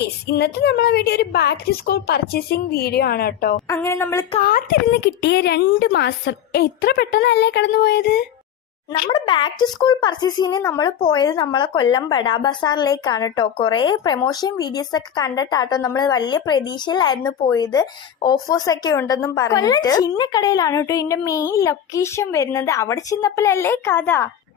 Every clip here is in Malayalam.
ഗൈസ്, ഇന്നത്തെ നമ്മളെ വീഡിയോ ഒരു back to school purchasing video ആണ് കേട്ടോ. അങ്ങനെ നമ്മൾ കാത്തിരുന്ന് കിട്ടിയ 2 മാസം എത്ര പെട്ടെന്നല്ലേ കടന്നു പോയത്. നമ്മുടെ ബാക്ക് ടു സ്കൂൾ പർച്ചേസിന് നമ്മൾ പോയത് നമ്മളെ കൊല്ലം ബഡാ ബസാറിലേക്കാണ് കേട്ടോ. കുറേ പ്രൊമോഷൻ വീഡിയോസ് ഒക്കെ കണ്ടിട്ടാട്ടോ നമ്മൾ വലിയ പ്രതീക്ഷയിലായിരുന്നു പോയത്. ഓഫേഴ്സ് ഒക്കെ ഉണ്ടെന്നും പറഞ്ഞിട്ട് ചിന്നക്കടയിലാണ് കേട്ടോ ഇതിന്റെ മെയിൻ ലൊക്കേഷൻ വരുന്നത്. അവിടെ ചെന്നപ്പോഴല്ലേ കഥ.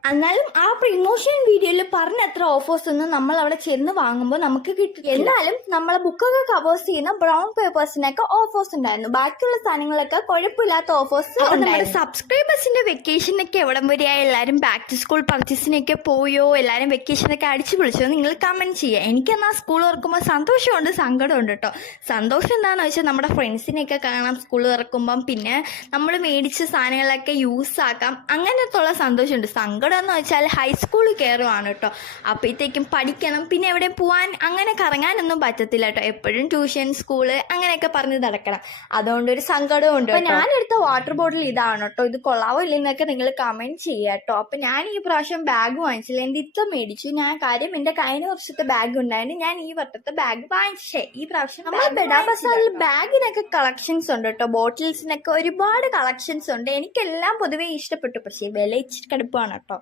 എന്നാലും ആ പ്രമോഷൻ വീഡിയോയിൽ പറഞ്ഞത്ര ഓഫേഴ്സ് ഒന്നും നമ്മൾ അവിടെ ചെന്ന് വാങ്ങുമ്പോൾ നമുക്ക് കിട്ടില്ല. എന്നാലും നമ്മളെ ബുക്കൊക്കെ കവേഴ്സ് ചെയ്യുന്ന ബ്രൗൺ പേപ്പേഴ്സിനൊക്കെ ഓഫേഴ്സ് ഉണ്ടായിരുന്നു. ബാക്കിയുള്ള സാധനങ്ങളൊക്കെ കുഴപ്പമില്ലാത്ത ഓഫേഴ്സ്. നമ്മുടെ സബ്സ്ക്രൈബേഴ്സിന്റെ വെക്കേഷനൊക്കെ എവിടം വരെയായി, എല്ലാവരും ബാക്ക് ടു സ്കൂൾ പർച്ചേസിനൊക്കെ പോയോ, എല്ലാവരും വെക്കേഷനൊക്കെ അടിച്ചു പൊളിച്ചോ നിങ്ങൾ കമന്റ് ചെയ്യുക. എനിക്കെന്നാൽ സ്കൂൾ തുറക്കുമ്പോൾ സന്തോഷമുണ്ട്, സങ്കടമുണ്ട് കേട്ടോ. സന്തോഷം എന്താണെന്ന് വെച്ചാൽ നമ്മുടെ ഫ്രണ്ട്സിനെയൊക്കെ കാണാം സ്കൂൾ തുറക്കുമ്പം, പിന്നെ നമ്മൾ മേടിച്ച സാധനങ്ങളൊക്കെ യൂസ് ആക്കാം, അങ്ങനത്തുള്ള സന്തോഷമുണ്ട്. സങ്കടം എന്ന് വെച്ചാൽ ഹൈസ്കൂളിൽ കയറുവാണ് കേട്ടോ. അപ്പോഴത്തേക്കും പഠിക്കണം, പിന്നെ എവിടെ പോവാൻ അങ്ങനെ കറങ്ങാനൊന്നും പറ്റത്തില്ല കേട്ടോ. എപ്പോഴും ട്യൂഷൻ, സ്കൂള് അങ്ങനെയൊക്കെ പറഞ്ഞ് നടക്കണം. അതുകൊണ്ടൊരു സങ്കടവും ഉണ്ട്. അപ്പൊ ഞാനെടുത്ത വാട്ടർ ബോട്ടിൽ ഇതാണ് കേട്ടോ. ഇത് കൊള്ളാവോ ഇല്ലെന്നൊക്കെ നിങ്ങൾ കമന്റ് ചെയ്യുക കേട്ടോ. അപ്പൊ ഞാൻ ഈ പ്രാവശ്യം ബാഗ് വാങ്ങിച്ചില്ല, എന്റെ ഇത്ത മേടിച്ചു. ഞാൻ കാര്യം എന്റെ കഴിഞ്ഞ വർഷത്തെ ബാഗ് ഉണ്ടായിരുന്നു, ഞാൻ ഈ വട്ടത്തെ ബാഗ് വാങ്ങിച്ചേ. ഈ പ്രാവശ്യം നമ്മൾ ബഡാ ബസാറിൽ ബാഗിനൊക്കെ കളക്ഷൻസ് ഉണ്ട് കേട്ടോ. ബോട്ടിൽസിനൊക്കെ ഒരുപാട് കളക്ഷൻസ് ഉണ്ട്. എനിക്കെല്ലാം പൊതുവെ ഇഷ്ടപ്പെട്ടു, പക്ഷേ വില ഇച്ചിരി കടുപ്പാണ് കേട്ടോ.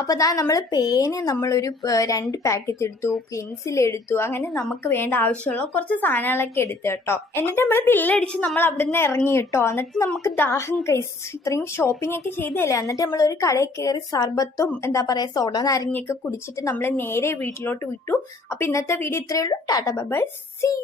അപ്പൊ ദാ നമ്മൾ പേന് നമ്മളൊരു 2 പാക്കറ്റ് എടുത്തു, പെൻസിൽ എടുത്തു, അങ്ങനെ നമുക്ക് വേണ്ട ആവശ്യമുള്ള കുറച്ച് സാധനങ്ങളൊക്കെ എടുത്തു കേട്ടോ. എന്നിട്ട് നമ്മൾ ബില്ലടിച്ച് നമ്മൾ അവിടെ നിന്ന് ഇറങ്ങി കേട്ടോ. എന്നിട്ട് നമുക്ക് ദാഹം കൈസ്, ഇത്രയും ഷോപ്പിംഗ് ഒക്കെ ചെയ്തല്ലേ. എന്നിട്ട് നമ്മളൊരു കടയിൽ കയറി സർബത്തും എന്താ പറയാ സോഡ നാരങ്ങയൊക്കെ കുടിച്ചിട്ട് നമ്മൾ നേരെ വീട്ടിലോട്ട് വിട്ടു. അപ്പൊ ഇന്നത്തെ വീഡിയോ ഇത്രയേ ഉള്ളൂ. Tata bye bye, see U.